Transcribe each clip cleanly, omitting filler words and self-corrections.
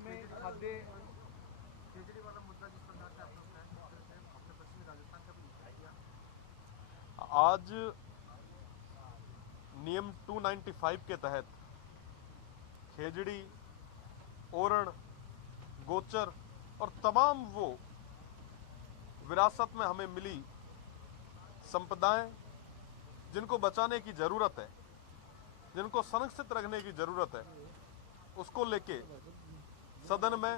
में खाद्य केजरीवाल वाला मुद्दा जिस प्रकार से आपने उठाया, जिस तरह से अपने पश्चिमी राजस्थान का भी जिक्र किया। आज नियम 295 के तहत खेजड़ी, ओरण, गोचर और तमाम वो विरासत में हमें मिली संपदाएं जिनको बचाने की जरूरत है, जिनको संरक्षित रखने की जरूरत है, उसको लेके सदन में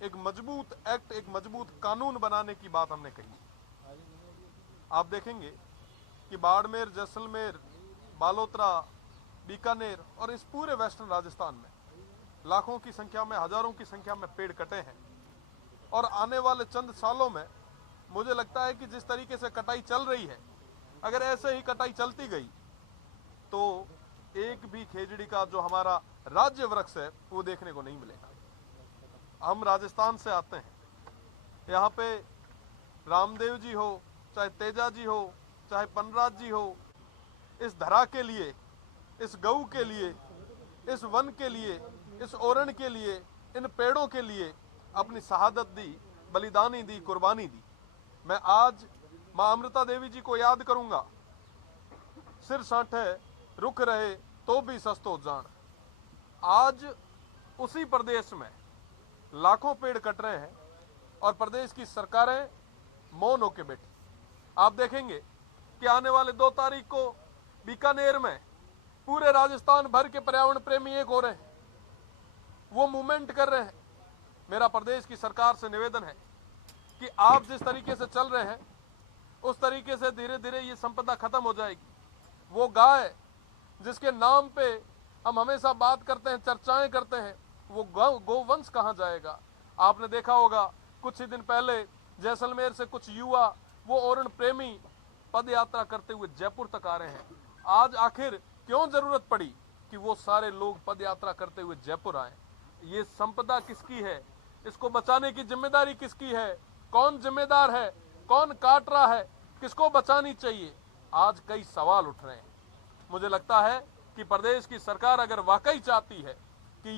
एक मजबूत एक्ट, एक मजबूत कानून बनाने की बात हमने कही। आप देखेंगे कि बाड़मेर, जैसलमेर, बालोतरा, बीकानेर और इस पूरे वेस्टर्न राजस्थान में लाखों की संख्या में, हजारों की संख्या में पेड़ कटे हैं। और आने वाले चंद सालों में मुझे लगता है कि जिस तरीके से कटाई चल रही है, अगर ऐसे ही कटाई चलती गई तो एक भी खेजड़ी का जो हमारा राज्य वृक्ष है वो देखने को नहीं मिलेगा। हम राजस्थान से आते हैं, यहाँ पे रामदेव जी हो, चाहे तेजा जी हो, चाहे पनराज जी हो, इस धरा के लिए, इस गऊ के लिए, इस वन के लिए, इस ओरण के लिए, इन पेड़ों के लिए अपनी शहादत दी, बलिदानी दी, कुर्बानी दी। मैं आज मां अमृता देवी जी को याद करूंगा, सिर साठे रुख रहे तो भी सस्तो जान। आज उसी प्रदेश में लाखों पेड़ कट रहे हैं और प्रदेश की सरकारें मौन होकर बैठी। आप देखेंगे कि आने वाले 2 तारीख को बीकानेर में पूरे राजस्थान भर के पर्यावरण प्रेमी एक हो रहे हैं, वो मूवमेंट कर रहे हैं। मेरा प्रदेश की सरकार से निवेदन है कि आप जिस तरीके से चल रहे हैं उस तरीके से धीरे धीरे ये संपदा खत्म हो जाएगी। वो गाय जिसके नाम पे हम हमेशा बात करते हैं, चर्चाएं करते हैं, वो गोवंश कहां जाएगा? आपने देखा होगा कुछ ही दिन पहले जैसलमेर से कुछ युवा, वो ओरण प्रेमी पद यात्रा करते हुए जयपुर तक आ रहे हैं। आज आखिर क्यों जरूरत पड़ी कि वो सारे लोग पद यात्रा करते हुए जयपुर आए? ये संपदा किसकी है? इसको बचाने की जिम्मेदारी किसकी है? कौन जिम्मेदार है? कौन काट रहा है? किसको बचानी चाहिए? आज कई सवाल उठ रहे हैं। मुझे लगता है कि प्रदेश की सरकार अगर वाकई चाहती है कि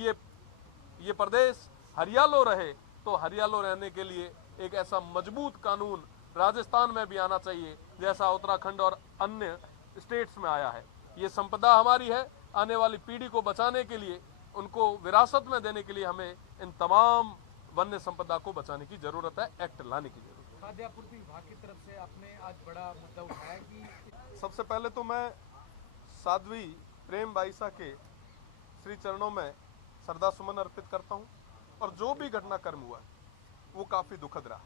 ये प्रदेश हरियालो रहे, तो हरियालो रहने के लिए एक ऐसा मजबूत कानून राजस्थान में भी आना चाहिए जैसा उत्तराखंड और अन्य स्टेट्स में आया है। ये संपदा हमारी है, आने वाली पीढ़ी को बचाने के लिए, उनको विरासत में देने के लिए हमें इन तमाम वन्य संपदा को बचाने की जरूरत है, एक्ट लाने की जरूरत है। खाद्य आपूर्ति विभाग की तरफ से आपने आज बड़ा मुद्दा उठाया कि सबसे पहले तो मैं साध्वी प्रेम बाईसा के श्री चरणों में श्रद्धा सुमन अर्पित करता हूं। और जो भी घटनाक्रम हुआ वो काफी दुखद रहा।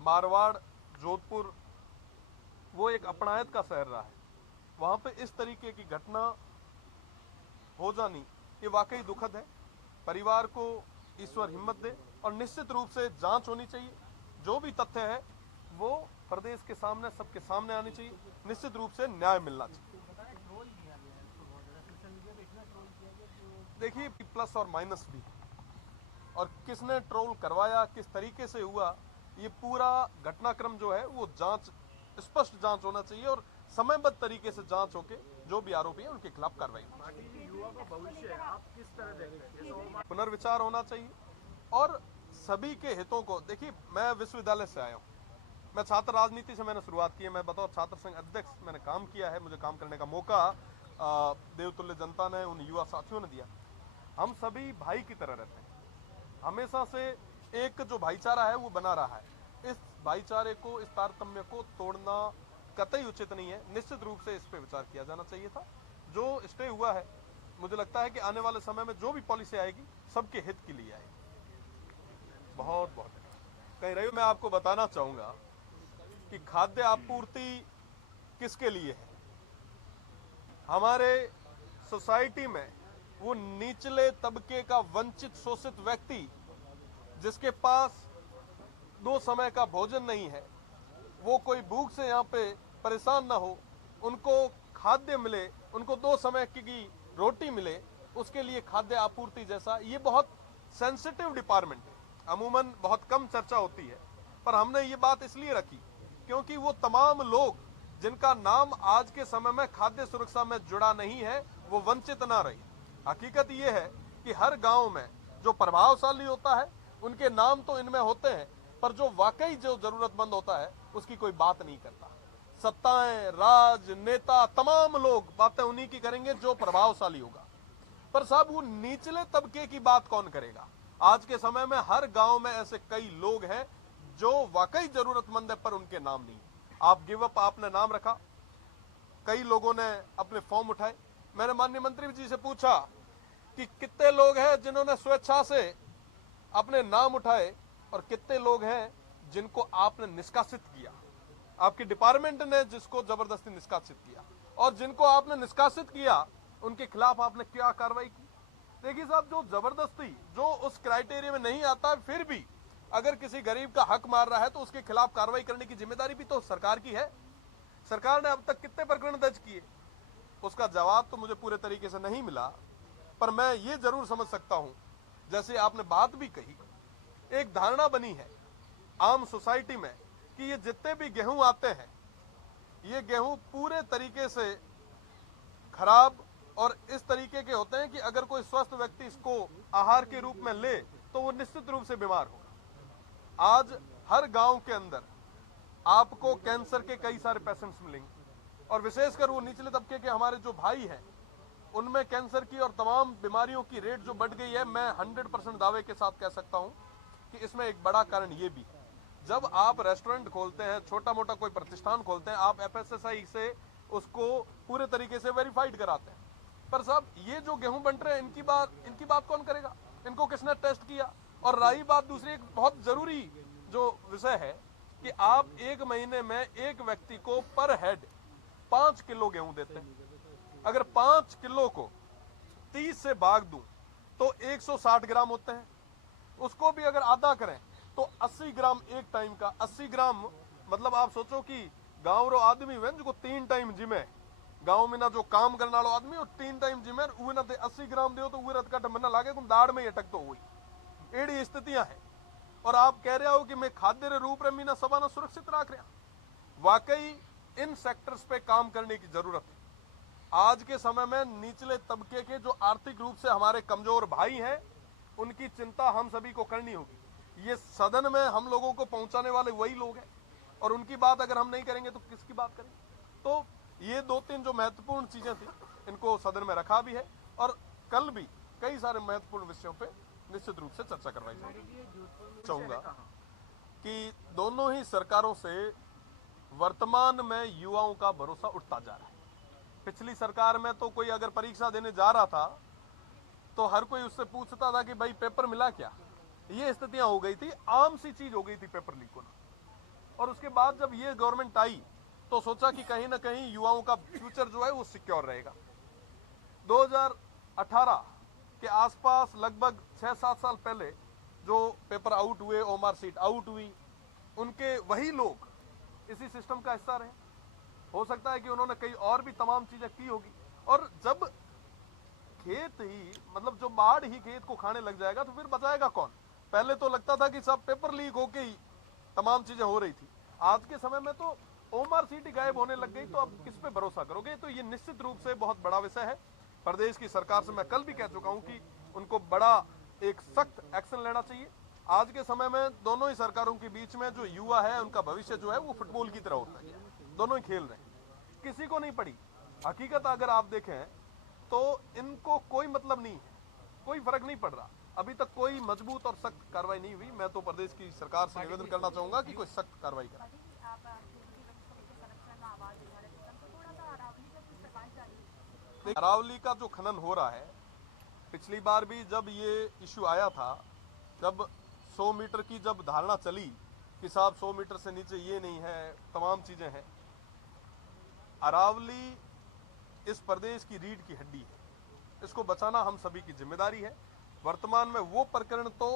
मारवाड़, जोधपुर वो एक अपनायत का शहर रहा है, वहां पे इस तरीके की घटना हो जानी ये वाकई दुखद है। परिवार को ईश्वर हिम्मत दे और निश्चित रूप से जांच होनी चाहिए। जो भी तथ्य है वो प्रदेश के सामने, सबके सामने आनी चाहिए। निश्चित रूप से न्याय मिलना चाहिए। देखिए, प्लस और माइनस भी, और किसने ट्रोल करवाया, किस तरीके से हुआ, ये पूरा घटनाक्रम जो है वो जांच, स्पष्ट जांच होना चाहिए और समयबद्ध तरीके से जांच होके जो भी आरोपी है उनके खिलाफ कार्रवाई होनी चाहिए। युवा का भविष्य आप किस तरह देखते हैं? पुनर्विचार होना चाहिए और सभी के हितों को देखिए। मैं विश्वविद्यालय से आया हूँ, मैं छात्र राजनीति से मैंने शुरुआत की है। मैं बतौर छात्र संघ अध्यक्ष मैंने काम किया है, मुझे काम करने का मौका देवतुल्य जनता ने, उन युवा साथियों ने दिया। हम सभी भाई की तरह रहते हैं, हमेशा से एक जो भाईचारा है वो बना रहा है। इस भाईचारे को, इस तारतम्य को तोड़ना कतई उचित नहीं है। निश्चित रूप से इस पे विचार किया जाना चाहिए था। जो स्टे हुआ है, मुझे लगता है कि आने वाले समय में जो भी पॉलिसी आएगी सबके हित के लिए आएगी। बहुत बहुत कहीं रही। मैं आपको बताना चाहूंगा कि खाद्य आपूर्ति किसके लिए है। हमारे सोसाइटी में वो निचले तबके का वंचित, शोषित व्यक्ति जिसके पास 2 समय का भोजन नहीं है, वो कोई भूख से यहाँ पे परेशान ना हो, उनको खाद्य मिले, उनको 2 समय की रोटी मिले, उसके लिए खाद्य आपूर्ति जैसा ये बहुत सेंसिटिव डिपार्टमेंट है। अमूमन बहुत कम चर्चा होती है, पर हमने ये बात इसलिए रखी क्योंकि वो तमाम लोग जिनका नाम आज के समय में खाद्य सुरक्षा में जुड़ा नहीं है, वो वंचित ना रहे। हकीकत ये है कि हर गांव में जो जो प्रभावशाली होता है उनके नाम तो इनमें होते हैं, पर जो वाकई जो जरूरतमंद होता है उसकी कोई बात नहीं करता। सत्ताएं, राज, नेता, तमाम लोग बातें उन्हीं की करेंगे जो प्रभावशाली होगा, पर साहब वो निचले तबके की बात कौन करेगा? आज के समय में हर गांव में ऐसे कई लोग हैं जो वाकई जरूरतमंद है पर उनके नाम नहीं। आप गिव अप आपने नाम रखा, कई लोगों ने अपने फॉर्म उठाए। मैंने माननीय मंत्री जी से पूछा कि कितने लोग हैं जिन्होंने स्वेच्छा से अपने नाम उठाए और कितने लोग हैं जिनको आपने निष्कासित किया, आपकी डिपार्टमेंट ने जिसको जबरदस्ती निष्कासित किया, और जिनको आपने निष्कासित किया उनके खिलाफ आपने क्या कार्रवाई की? देखिए साहब, जो जबरदस्ती जो उस क्राइटेरिया में नहीं आता फिर भी अगर किसी गरीब का हक मार रहा है तो उसके खिलाफ कार्रवाई करने की जिम्मेदारी भी तो सरकार की है। सरकार ने अब तक कितने प्रकरण दर्ज किए, उसका जवाब तो मुझे पूरे तरीके से नहीं मिला, पर मैं ये जरूर समझ सकता हूं, जैसे आपने बात भी कही, एक धारणा बनी है आम सोसाइटी में कि ये जितने भी गेहूं आते हैं ये गेहूं पूरे तरीके से खराब और इस तरीके के होते हैं कि अगर कोई स्वस्थ व्यक्ति इसको आहार के रूप में ले तो वो निश्चित रूप से बीमार होगा। आज हर गांव के अंदर आपको कैंसर के कई सारे पेशेंट्स मिलेंगे, और विशेषकर वो निचले तबके के हमारे जो भाई हैं उनमें कैंसर की और तमाम बीमारियों की रेट जो बढ़ गई है, मैं 100% दावे के साथ कह सकता हूं कि इसमें एक बड़ा कारण ये भी है। जब आप रेस्टोरेंट खोलते हैं, छोटा मोटा कोई प्रतिष्ठान खोलते हैं, आप FSSAI से उसको पूरे तरीके से वेरीफाइड कराते हैं, पर साहब ये जो गेहूं बंट रहे हैं इनकी बात कौन करेगा? इनको किसने टेस्ट किया? और रही बात दूसरी, एक बहुत जरूरी जो विषय है कि आप एक महीने में एक व्यक्ति को पर हेड 5 किलो गेहूं देते हैं। अगर 5 किलो को 30 से भाग दूं तो 160 ग्राम होते हैं। उसको भी अगर आधा करें तो 80 ग्राम एक टाइम का। 80 ग्राम मतलब आप सोचो कि गांव रो आदमी वे जो 3 टाइम जिमे, गांव में ना जो काम करने वालों आदमी और 3 टाइम जिमे, उहे ना 80 ग्राम दो तो रत का मन लागे तुम दाढ़ में अटक तो हुई। एड़ी स्थितियां हैं, और आप कह रहे हो कि मैं खाद्य रे रूप मीना सभा ना सुरक्षित रख रहा। वाकई इन सेक्टर्स पे काम करने की जरूरत है। आज के समय में निचले तबके के जो आर्थिक रूप से हमारे कमजोर भाई हैं उनकी चिंता हम सभी को करनी होगी। ये सदन में हम लोगों को पहुंचाने वाले वही लोग हैं, और उनकी बात अगर हम नहीं करेंगे तो किसकी बात करेंगे? तो ये 2-3 जो महत्वपूर्ण चीजें थी इनको सदन में रखा भी है, और कल भी कई सारे महत्वपूर्ण विषयों पे निश्चित रूप से चर्चा करवाई जाएगी। चाहूंगा कि दोनों ही सरकारों से वर्तमान में युवाओं का भरोसा उठता जा रहा है। पिछली सरकार में तो कोई अगर परीक्षा देने जा रहा था तो हर कोई उससे पूछता था कि भाई पेपर मिला क्या? ये स्थितियां हो गई थी, आम सी चीज हो गई थी पेपर लीक होना। और उसके बाद जब ये गवर्नमेंट आई तो सोचा कि कहीं ना कहीं युवाओं का फ्यूचर जो है वो सिक्योर रहेगा। 2018 के आसपास लगभग 6-7 साल पहले जो पेपर आउट हुए, ओमार सीट आउट हुई, उनके वही लोग इसी सिस्टम का हिस्सा रहे। हो सकता है कि उन्होंने कई और भी तमाम चीजें की होगी, और जब खेत ही मतलब जो बाढ़ ही खेत को खाने लग जाएगा तो फिर बचाएगा कौन? पहले तो लगता था कि सब पेपर लीक होके ही तमाम चीजें हो रही थी। आज के समय में तो ओमार सीट ही गायब होने लग गई, तो अब किस पे भरोसा करोगे? तो ये निश्चित रूप से बहुत बड़ा विषय है। प्रदेश की सरकार से मैं कल भी कह चुका हूं कि उनको बड़ा एक सख्त एक्शन लेना चाहिए। आज के समय में दोनों ही सरकारों के बीच में जो युवा है उनका भविष्य जो है वो फुटबॉल की तरह होता है, दोनों ही खेल रहे हैं, किसी को नहीं पड़ी। हकीकत अगर आप देखें तो इनको कोई मतलब नहीं है, कोई फर्क नहीं पड़ रहा। अभी तक कोई मजबूत और सख्त कार्रवाई नहीं हुई। मैं तो प्रदेश की सरकार से निवेदन करना चाहूंगा कि कोई सख्त कार्रवाई करे। अरावली का जो खनन हो रहा है, पिछली बार भी जब ये इश्यू आया था, जब 100 मीटर की जब धारणा चली कि साहब 100 मीटर से नीचे ये नहीं है, तमाम चीजें हैं। अरावली इस प्रदेश की रीढ़ की हड्डी है, इसको बचाना हम सभी की जिम्मेदारी है। वर्तमान में वो प्रकरण तो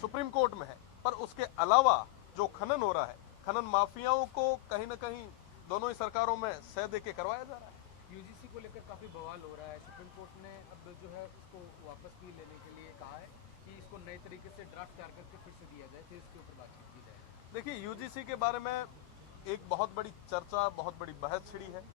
सुप्रीम कोर्ट में है, पर उसके अलावा जो खनन हो रहा है, खनन माफियाओं को कहीं ना कहीं दोनों ही सरकारों में सह दे के करवाया जा रहा है। यूजीसी को लेकर काफी बवाल हो रहा है। सुप्रीम कोर्ट ने अब जो है इसको वापस भी लेने के लिए कहा है कि इसको नए तरीके से ड्राफ्ट तैयार करके फिर से दिया जाए, फिर इसके ऊपर बातचीत की जाए। देखिए, यूजीसी के बारे में एक बहुत बड़ी चर्चा, बहुत बड़ी बहस छिड़ी है।